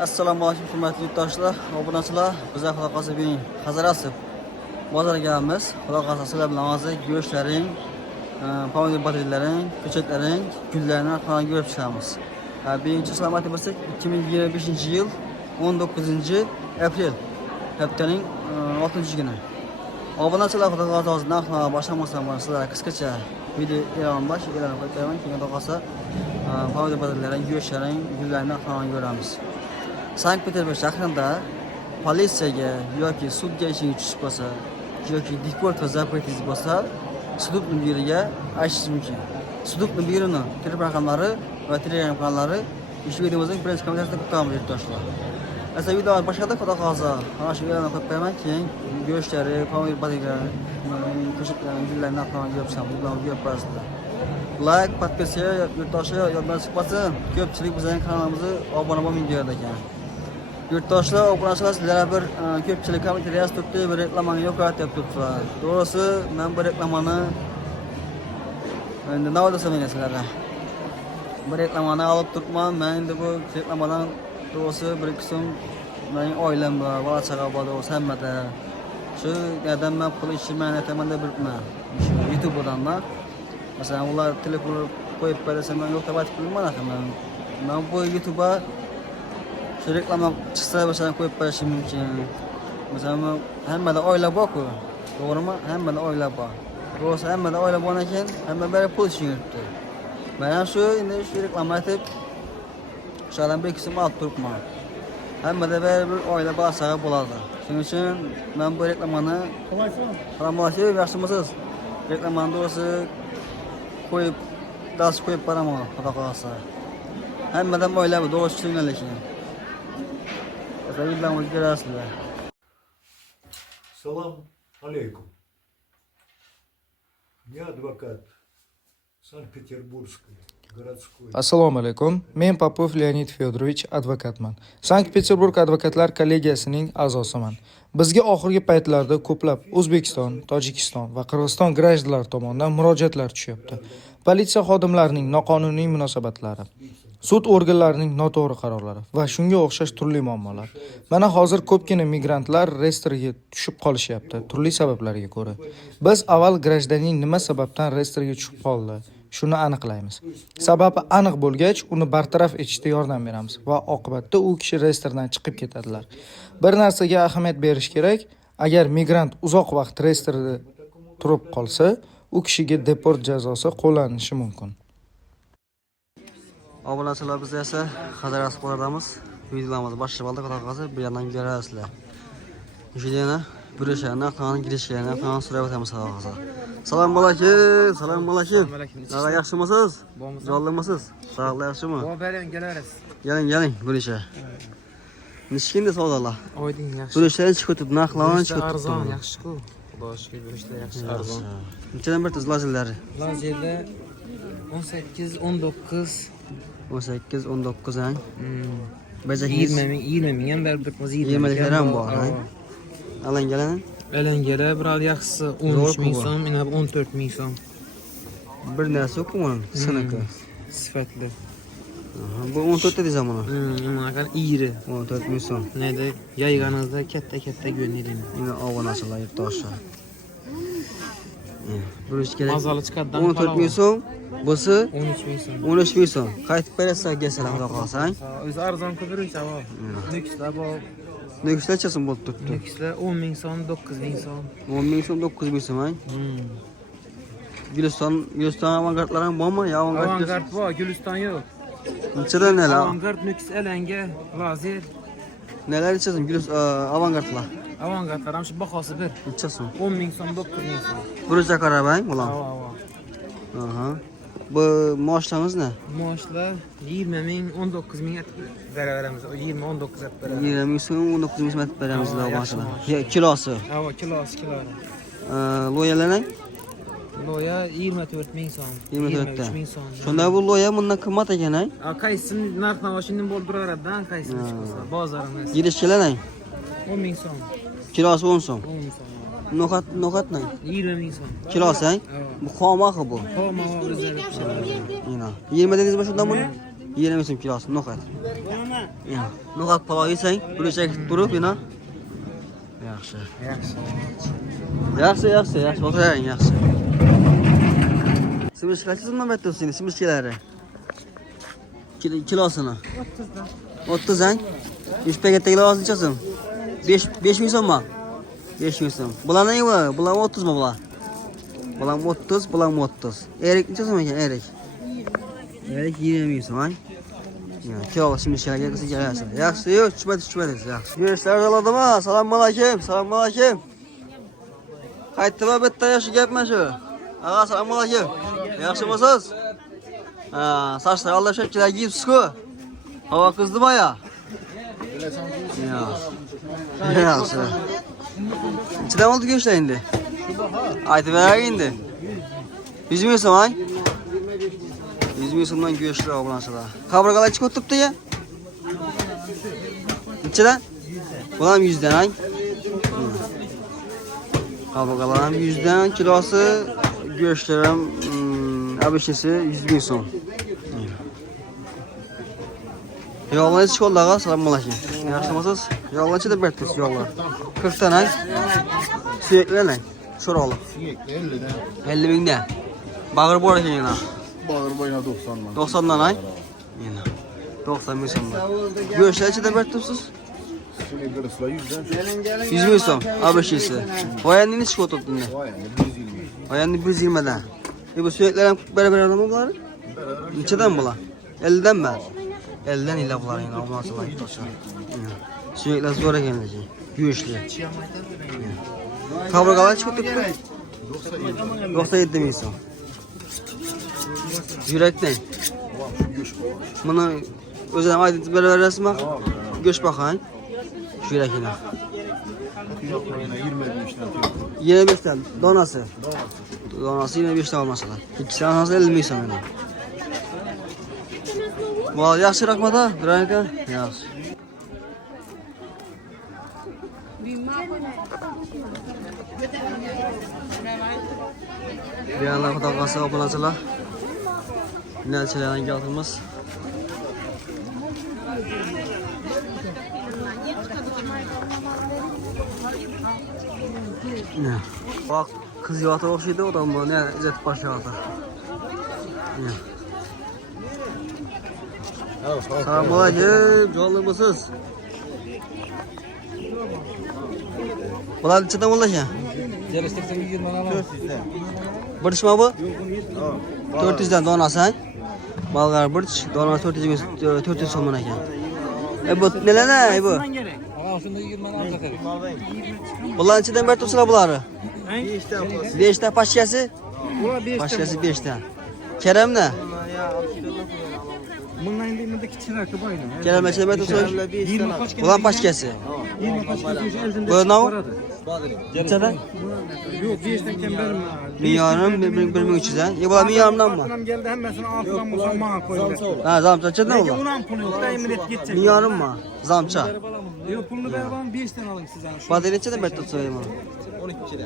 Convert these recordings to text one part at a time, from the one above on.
Assalomu alaykum hurmatli yurtdoshlar, obunachilar. Biz Xalqasi bin Hazarasov bozorga kelamiz. Xalqasi sizlar bilan hozir go'shtlaring, pomidor bataklaring, ko'chatlaring, gullarni narxlarini ko'rib chiqamiz. Birinchi salomat bo'lsak 2025-yil 19-aprel haftaning 6-kuni. Obunachilar Xalqasi hozir narxlarni boshlamasidan sizlarga qisqacha video e'lon qo'yaman. Keyin Xalqasi pomidor bataklaring, go'shtlaring, gullarni narxlarini ko'ramiz. Sankt-Peterburg shahrida politsiyaga yoki sudga ishingiz tushib qolsa, yoki deport va zaporingiz bo'lsa, sud numeriga aytishingiz mumkin. Sud numerining telefon raqamlari va telegram kanallari ish videomizning birinchi kommentariyasida kutamiz yurtdoshlar. Asa video boshqada xudo xohlasa, ana shu videoni qo'yib qo'yaman, keyin go'shtlari, pomidor bataklari, ko'chatlarni, gullarni narxlarini ko'rib chiqamiz. Like, podpiska yurtdoshlar yoddan chiqmasin. Ko'pchilik bizning kanalimizga obuna bo'lmaydi deydi ekan. Yurtdoshlar, obunachilar sizlarga bir ko'pchilik kommentariy yozib turibdi, bir reklamani yo'qot deb turibdilar. To'g'risi, men bu reklamani endi nima desam sizlarga. Bir reklamani olib turibman. Men endi bu reklamadan to'g'risi bir qism mening oilam bor, bola chaqa bor, hammada. Shu yerdan men pul ishimani aytaman deb turibman. Shu YouTube'danman. Mesela ular telefonu koyup verirsen ben yok da batip bilmem ama ben bu YouTube'a şu reklama çıksa mesela koyup verirsin mümkün. Mesela hemen de oyla bakıyor. Doğru mu? Hemen de oyla bak. Doğrusu hemen de oyla bakarken hemen böyle pul için yürüttü. Ben şu reklama atıp şu adam bir kısmı alt durma. Hemen de böyle bir oyla baksa buladı. Şunun için ben bu reklamanı reklamlaşıyor yaşımızız. Reklamanı doğrusu koyup das koyup paramı xudo xolasa. Hammadan o'ylab do'st tushunganlik. Tabiiydan o'zgarasizlar. Салам алейкум. Я адвокат Санкт-Петербургской городской. Assalomu alaykum. Men Popov Leonid Fedorovich advokatman. Sankt-Peterburg advokatlar kollegiyasining a'zosiman. Bizga oxirgi paytlarda ko'plab O'zbekiston, Tojikiston va Qirg'iziston grajdanlari tomonidan murojaatlar tushyapti. Politsiya xodimlarining noqonuniy munosabatlari, sud organlarining noto'g'ri qarorlari va shunga o'xshash turli muammolar. Mana hozir ko'pgina migrantlar reyestrga tushib qolishyapti, turli sabablarga ko'ra. Biz avval grajdanin nima sababdan reyestrga tushib qoldi, shuni aniqlaymiz. Sababi aniq bo'lgach, uni bartaraf etishda yordam beramiz va oqibatda u kishi reyestrdan chiqib ketadilar. Bir narsaga ahamiyat berish kerak, agar migrant uzoq vaqt reyestrda turib qolsa, u kishiga deport jazosi qo'llanishi mumkin. Obunachilar biz esa Hazarasov boradamiz. Videolarimizni boshlab oldik, xudo xolasa bu yerdan ko'rasizlar. Videoni burishani, qanday girishini, qanday so'rab o'tamiz xudo xolasa. Assalomu alaykum. Assalomu alaykum. Nima yaxshimisiz? Jo'llimisiz? Sog'lik yaxshimi? Bo'bering kelariz. Keling, burisha. Nishkindi savdolar. Oydin yaxshi. Burishlar chiqib o'tib, narxlarni chiqib o'tib. Arzon yaxshi-ku. Xudo shukr burishlar yaxshi arzon. Nechadan bir tizlajillari? Lazerda 18, 19, 18, 19 ang. 20 ming ham berib turibmiz. 20 liklar ham bor. Alangalan? Alangala bir yaxshisi 13 ming so'm, yana 14 ming so'm. Bir narsa yo'qmi uning? Siniki. Sifatli. Bu 14 ta desa buni. Bunaqa iri. 14 ming so'm. Neydi? Yayganizda katta go'naydi. Yine obunachilar yurtdoshlar. Burish kerak. Mazali chiqadidan 14 ming so'm. Busi 13 ming so'm. 13 ming so'm. Qaytib berasiz kelsalar xudo qolsang. O'zi arzon-ku burish bor. Nukuslar bor. Nukuslarcha so'm bo'lib turibdi. Nukuslar 10 ming so'm, 9 ming so'm. 10 ming so'm, 9 ming so'm. Guliston avangardlar ham bormi? Avangard bor, Guliston yo'q. Nechadan nelar? Avangard, Nukus, alanga, lazer. Nelar ichasizmi? Avangardlar. Avangardlar ham shu bahosi bir. Necha so'm? 10 ming so'm, 9 ming so'm. Burishga qarabang, ular. Ava. Aha. Bu maoshlarimiz ne? Maoshlar 20 ming, 19 ming beraveramiz. 20, 19 atib beramiz. 20 ming so'm, 19 ming so'm beramiz Ava, maoshlar. yaxshi Kilosi. Ava, kilosi. Loyalarning? Loya 24 ming so'm. 24 ming so'm. Shunda bu loya bundan qimmat ekan-a? Qaysini narx-navo shundan bo'ldiraradi-da, qaysini chiqsa. Bozorimiz. Girishchilar 10 ming so'm. kilosi 10 so'm. 10 ming so'm. No'xatni 20 ming so'm. kilosi, bu xomaxi bu. Xoma o'zlari pishiradi. Mana 20 dedingizmi shundan buni? 20 so'm kilosi no'xat. Ya, no'xat palov yesang, bo'lishak turib, yana. Yaxshi. Yaxshi. O'tiring, yaxshi. Simish qachondan beri seni simishkalari? Kilosini. 30 ang. 3 paketdagi olsinchi so'm. 5000 so'mmi? 5000 so'm. Bularning nima? Bular 30 mi bular? Bular 30, bular 30. Erik necha so'm ekan, erik? Erik 20 so'm, ang. Ya, kilo simishkalarga qilsa yaxshi. Yaxshi, yo'q, tushmadi, yaxshi. Yo'qlar oladimi? Assalomu alaykum. Qaytdilar bitta yaxshi gapman shu. Assalomu alaykum. Yaxshimisiz? Ha, sochlar aldashib kelagibsiz-ku. Havo qizdimi ya? Yaxshi. Ichidan oldi go'shtlar endi. Aytib bering endi. 100 ming so'm, ang. 100 ming so'mdan go'shtlar obunachilar. Qabrgalar ichib o'tibdi ya. Ichidan? Bular 100 dan, ang. Qabrgalar ham 100 dan, kilosi go'shtlar ham abishisi 100 ming so'm. Yollar chiqoldaga assalomu alaykum. Yaxshimisiz? Yollar ichida bertisiz yollar. 40 dan, ang. Suyaklar lang. So'roqli. 50 mingdan. Bag'ir bor ekan yana. Bağır boyuna 90 man. 90 dan, ang. Yana. 90 ming so'm. Go'shtlar ichida bertisiz? Şimdi kırısla 100'den. 100 ming so'm. Abishisi. Voyanni nechi o'tibdi endi? Vay yani 120. Voyanni 120 dan. Bu suyaklar ham beraber adammi bular? Nechadan bular? 50 danmi? 50 dan ila bular yana olmasalar. Suyaklar zo'r ekan lekin. Go'shtli. Qabrgalar chiqib turibdi. 97 ming so'm. Yurakdan. Buni o'zim aytib beraverasizmi? Go'sht baqang. Yurakini. Yine 25'ten tüy. 25 dan donasi. Donasi 25 dan olmasalar. İkisi anası 50 ming so'm. Bu yaxshi rahmat ha, Duranka. Yaxshi. Biyanlar xudo qalsa obunachilar. Nalchilarga olamiz. Ne? Bak kız yatır o'xshaydi odam bu ne izletib boshlayapti. Assalomu alaykum, jonimisiz? Bular nechadan bo'lashi? Yarıştırsam 20 man alalım. Birishmi bu? 400 dan donasi. Bolgar birish, donasi 400 so'm ekan. Bu nelar bu? Ama şunda 20 man alalım. Bular nechadan beri tursalar bularni? 5 ta pashkasi? Pashkasi 5 ta. Keramda? Bundan indiğimde kiçiler kıbayla. Kerem nechadan beri tursalar? 20 kaç kere? Bular pashkasi. 20 kaç kere eldinde. Bu nav? Nechadan? Yok bir işten kemberim. 1300 dan. Bular 1000'dan mı? Anam geldi hemmesini altından musamman koydu. Ha, zamcha nechadan Peki ular? ulan pulu yok da eminet gidecek. 1000 mı? Zamcha. Yok pulunu ver bana 5'ten alın size. Badel nechadan beri tursalar bunu?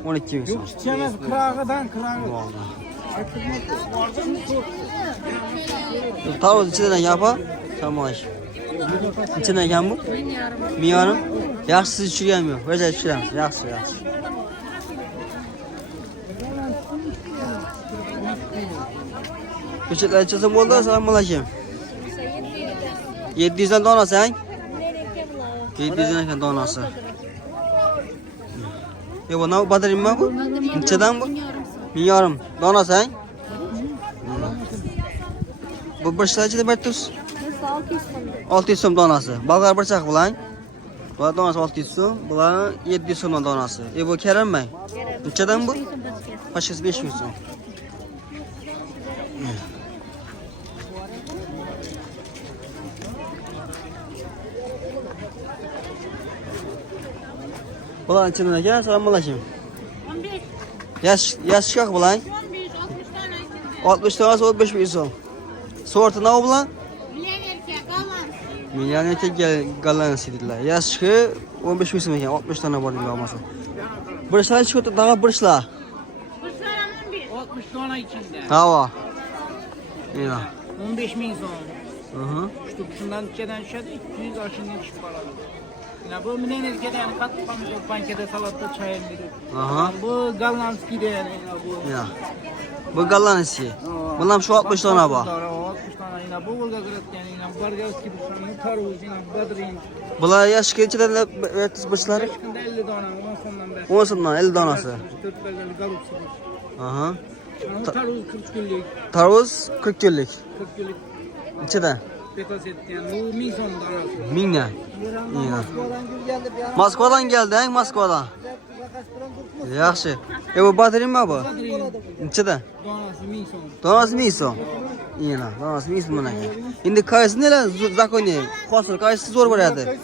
12 ming so'm. Çemez kırağıdan kırağı. Taroz ichidan yapa. Samosh. İçinden ekan bu? 1000. Yaxshi siz tushirganmi yo'q? Bajarib tushiramiz. Yaxshi. Ko'chatlar ichsa bo'ldi. Assalomu alaykum. 700 dan donasi, ang? 700 dan ekan donasi. Bu nav badarimmi bu? Nechadan bu? 1000. Donasi, ang? Bu bir shtachi deb aytdingiz? 600 so'm donasi. Bolgar burchaq bilan. Bular donasi 600 so'm, bular 700 so'mdan donasi. Bu kerakmi? Nechadan bu? Pashkasi 5000 so'm. Bular nechadan ekan? Assalomu alaykum. 15. Yaş chiqaq bilan? 60 tanasi 15 ming so'm. Sorti nima bilan? Milyonerka Gollandiya dedilar. Yashi 15 ming so'm ekan, 60 tane bor deydi olmasa. Birishlar chiqdi, daha birishlar. 60 tane içinde. Hava. Yana. 15 bin son. Aha. Şundan içeden düşedi, 200 aşından çıkıp alады. Yani bu menen erkeden katlı pomidor pankede salatta çayın verir. Aha. Bu Gallanski de yani bu. Ya. Bu gallanisi. Bunlar şu 60 tane bu. 60 tane yine bu Volga Gratyan yine Bargalski bu tane Tarvuz yine Badrin. Bular yaşlı içinden öğretiz başları. Yaşkında 50 tane 10 sondan beri. 10 sondan 50 tanesi. 4 belgeli Galupsi bu. Aha. Tarvuz 40 günlük. Tarvuz 40 günlük. 40 günlük İçinde. betas etti yani bu 1000 son danası. 1000 ne? İyi. Moskvadan geldi, ha Moskvadan. Yaxshi. Bu bateri mi bu? Badrin İçinde. danası 1000 son. Donası 1000 so'm. Iyana, donası 1000 so'm bunaki. Endi qaysi nelar zakonni? Hosil qaysi zo'r bo'ladi?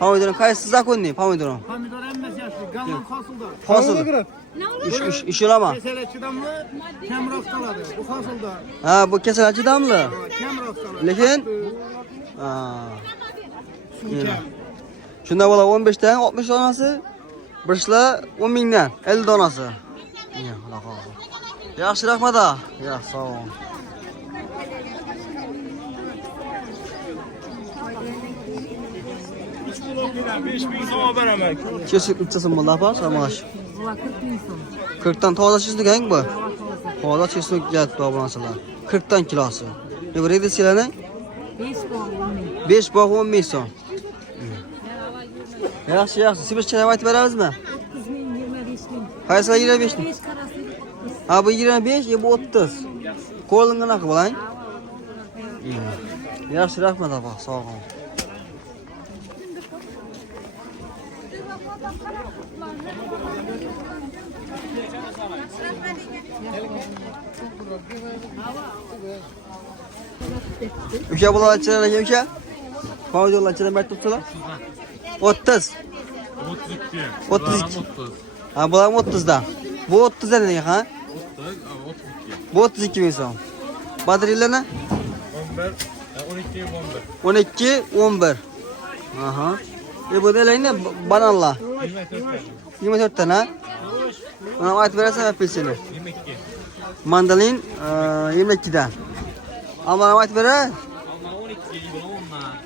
Pomidorning qaysi zakonni? Pomidorning. Pomidor emmesi yaşlı. Gallan hasılda. Hosil. İş olama. Mesele çıdamlı, kemrof taladı. Bu hasılda. Ha, bu kesel chidamli. Kemrof taladı. Lekin shunda bola 15 dan 60 donasi, birishlar 10 mingdan 50 donasi. Ya, xudo xohlasa. Yaxshi rahmat. Ya, sog' ol. Kesik uçtasın bu lapa, samaş. 40'tan toza çizdik hang bu? Toza çizdik geldi tobansalar. 40'tan kilosu. Ne bu redi silene? 5 bağ 10 ming so'm. Yaxshi, yaxshi. Siz çay aytib beramizmi? Qaysi 25 ming? Ha bu 25, bu 30. Qo'ling qanaqa bo'lang? Yaxshi, rahmat apa, sog' ol. Uka bular açılan ne uka? Pomidorlar açılan mert tuttular. 30. 32. Ha bular 30'dan. Bu 30 ne ha? Bu 32 ming so'm. Badrilar ne? 12, 11. Aha. Bu neler ne? Bananlar. 24 tane ha? Bana ayet verirsen apelsini. 22. Mandalin 22'den. Ama ayet verir?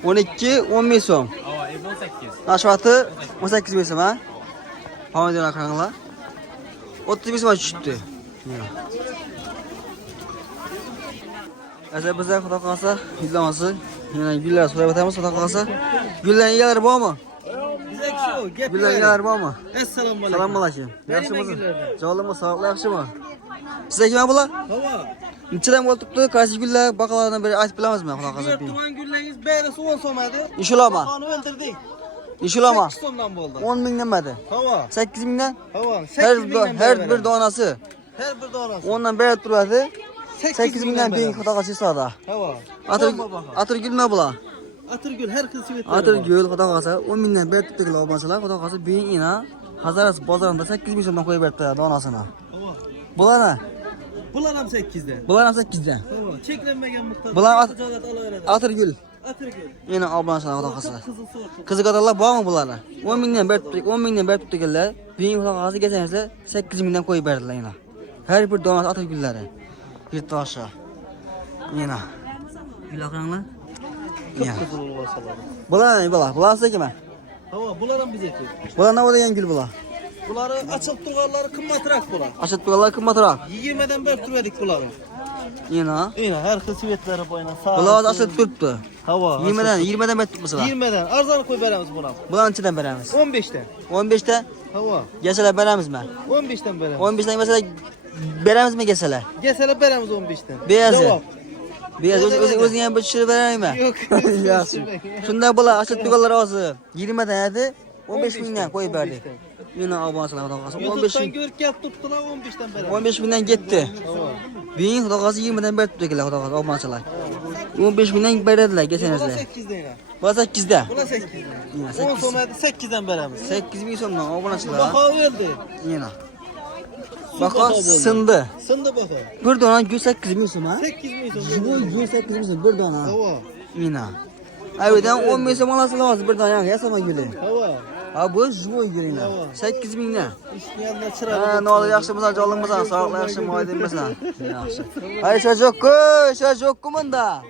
12, 10 ming so'm. 18. Aşvatı 18 ming so'm ha? Pomidorlar qaranglar. 30 ming so'm tushibdi. Asa bizlar xudo xolasa yuzlamasi, yana gullar so'rab o'tamiz xudo xolasa. Gullar egalari bormi? Gullar egalari bormi? Assalomu alaykum. Salom alaykum. Yaxshimisiz? Jonlimi, sog'lik yaxshimi? Sizlar kim bular? Hava. Nechadan bo'libdi? Qaysi gullar baqalardan biri aytib bilamizmi? Xudo xolasa. Tuman gullarınız berisi 10 so'm edi. İnşallah. Onu öldürdük. İnşallah. 8 so'mdan bo'ldi. 10 mingdan demadi. Hava. 8 mingdan? Hava. Her bir donası. Her bir donası. Ondan berib turadi. 8 mingdan beyin xudo xolasa hisoda. Hava. Atır gulma bular. Atırgül her kız sivet. Atır gül xudo xolasa 10 mingdan berib turdilar olmasalar xudo xolasa beyin ina Hazaras bozorida 8 ming so'mdan qo'yib beribdi donasini. Hava. Bular ne? Bular ham 8'de. Bular ham 8dan. Hava. Çeklenmegen muhtar. Bular ticaret alıveradi. atır gül. Atırgül. Yine obunachilar xudo xolasa. Kızıl soğuk. Qiziq odamlar bormi bularni? 10 mingdan berib turdik, 10 mingdan berib turdilar. Beyin xudo xolasa kelsangiz 8 mingdan qo'yib berdilar yana. Har bir donasi atır güllari. Yirtoshi. Yana. Gullar qaranglar. Ya. Bular sizniki. Hava. Bular ham bizniki. Bular ne bo'lgan gul bular? Buları açıp durganları kımmatırak bular. Açıp bular qimmatroq. 20'den berip durmadik buları. Yana. Yine her kız sivetleri boyuna sağ. Bular açib turibdi. Hava. 20'dan berib turibsizlar. 20'den. Arzanı koy veremiz buna. Bularni nechadan beramiz? 15'ten. 15 ta Hava. gelsalar beramizmi? 15'ten veremiz. 15 dan mesela beramizmi gelsalar? Gelseler veremiz 15'ten. Beyazı. Cevap. Beyaz o'zing ham bir tushirib beraymi? Yok. Yaxshi. Shunda bular açib turganlar hozir 20 dan edi, 15 mingdan qo'yib berdik. Yana obunachilar xudo xolasa 15 YouTube'dan ming. görüp gelip tuttular 15'ten veremiz. 15 mingdan ketdi. Hava. Beyin xudo xolasa 20 dan berib turdilar xudo xolasa obunachilar. 15 mingdan beradilar Buna kelsangiz. 8'den yine. Bu 8 da. Buna 8'den. Yine 10 8. sonra 8'den veremiz. 8 ming so'mdan obunachilar. Baka öldü. Yana. Baqa sindi. Sındı baka. Bir dona gul 8 ming so'm ha? 8 mi sonra? Живой gul 8 ming so'm bir dona. Hava. Mina. Aydan 10 ming so'm olasizlar hozir bir dona yasama guli. Hava. Ha bu живой gulina. 8 mingdan. İşleyenler çırağı. Ha, ne olur yaxshi bo'lsa, jonlimisan, sog'lik yaxshi, moydimisan. Yaxshi. Ay, shajokku bunda.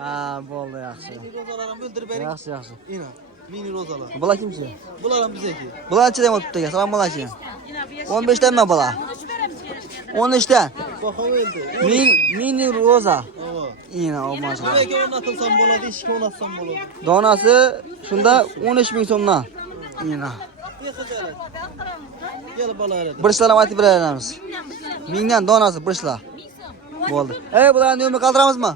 Ha, bo'ldi, yaxshi. Rozalarni bildirib bering. Yaxshi, yaxshi. Ina, mini rozalar. Bular kimchi? Bular ham bizniki. Bularchi ham o'tibdi. Assalomu alaykum. 15 danmi bular? 13 dan. Baho o'ldi. Mini roza. Ava. Ina, maşallah. Nimaga o'rnatilsam bo'ladi, ishga o'rnatsam bo'ladi. Donasi shunda 13 ming so'mdan. Ina. Bexijalat. Gel balalar. Birishlarni aytib beramiz. Mingdan donasi birishlar. Bo'ldi. Bularni nomer qoldiramizmi?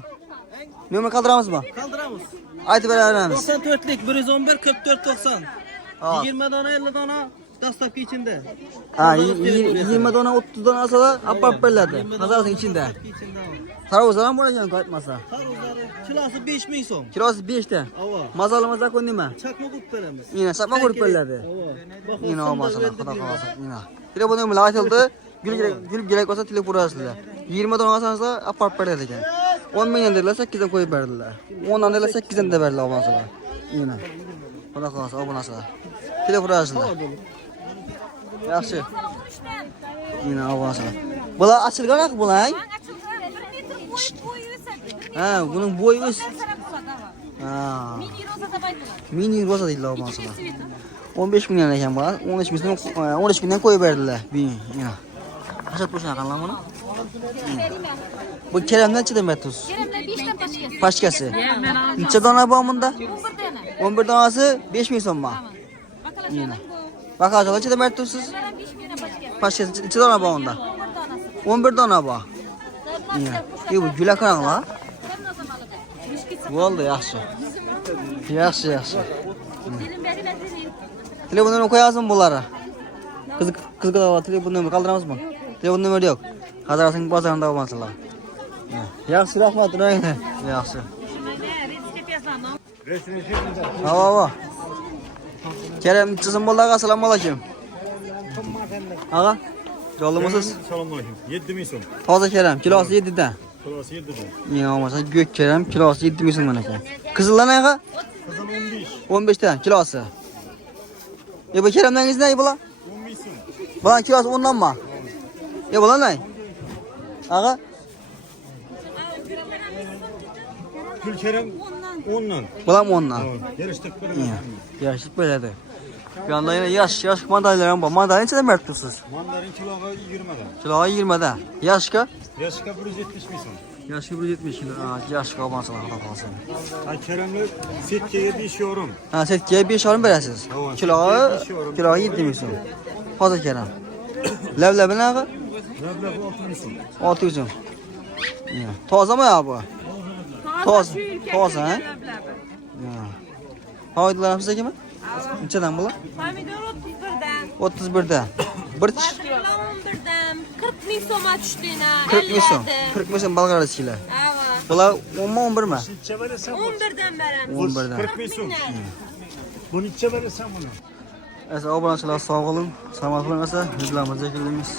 Nomer qoldiramizmi? Qoldiramiz. Aytib beramiz. 94lik 111 44 90. Ha. 20 dona 50 dona dastlabki ichinde. Ha, 20 dona 30 dona olsalar apart beriladi. Hazarning ichida. Tarvuzlar ham bor ekan qaytmasa. Tarvuzlari kilosi 5000 so'm. Kilosi 5 ta. Ava. Mazalimiz zakon nima? Chakma qilib beramiz. Ina, sapma ko'rib beriladi. Ava. Ina, maşallah, xudo xolasa. Ina. Telefon nomeri aytildi. Gul kerak bo'lsa telefon urasizlar. 20 dona olsangiz apart beradi ekan. 10 mingdan dedilar, 8 dan qo'yib berdilar. 10 dan dedilar, 8 dan berdilar obunachilar. Ina. Xudo xolasa obunachilar. Telefon urasizlar. Yaxshi. Ina, obunachilar. Bular ochilgan bular. Ha, buning bo'yi o'z. Ha. Mini roza deydilar obunachilar. 15 mingdan ekan bular. 13 mingdan qo'yib berdilar. Ina. Qashab qo'shgan lan buni. Bu Keremdan necha demayapsiz? Keremlar 5 dan pashkasi. Pashkasi. Necha dona bor bunda? 11 dona. 11 donasi 5 ming so'mmi? Bakalar Baqalar necha demayapsiz? 5 ming pashkasi. Pashkasi necha dona bor unda? 11 dona bor. Bu gula qaranglar. Bo'ldi, yaxshi. Yaxshi, yaxshi. Telefon nomeri qo'yasizmi bularga? Qizga telefon nomeri qoldiramizmi? Telefon nomeri yo'q. Hazarasing bozorida olmasalar. Yaxshi, rahmat, Ro'yna. Yaxshi. Ava. Kerem chizim bo'ldi, assalomu alaykum. Ağa, yo'llamisiz? Assalomu alaykum. 7000 so'm. Toza Kerem, kilosi 7 dan. Kilosi 7 dan. Ya, olmasa gök Kerem, kilosi 7 ming so'm ekan. Qizillar nega? Qizil 15. 15 dan kilosi. Bu Keremdangiz ne bular? 10 ming so'm. Bular kilosi 10 danmi? Bular ne? Ağa? Gülkerem 10 dan. Bular 10 dan. Yarıştık bir. Yaşlık böyledir. Bir anda yine yaş mandalyalarım var. Mandalya neçeden mertliyorsunuz? Mandarin kiloga 20 dan. Kiloya 20'de. Yaşka? Yaşka 170 ming so'm. Yaşka 170 kilo. Yaşka olmazsa Allah kalsın. Ha Kerem'le setkeye 5 yorum. Ha, setkiye 5 alım verəsiniz. Evet, Kiloya 7 ming so'm. Hozir Kerem. Leblebi ne ağa? Leblebi 6 ming so'm. 600 so'm. Toza mı ya bu? Toza. Toza ha? Faydalar size kimi? Neçədən bular? Pomidor 31'den. 31'də. Bir Baklava 11'den. 40 ming so'ma tushdi ina. 40 ming so'm. 40 ming so'm Bolgarskilar. Ava. Bular 10 mi 11 mi? 11'den beramiz. 11'den. 40 ming so'm. Bunu içe verirsen bunu. Obunachilar sog' olun. Salomat bo'linglar. Yuzlarimizni kelamiz.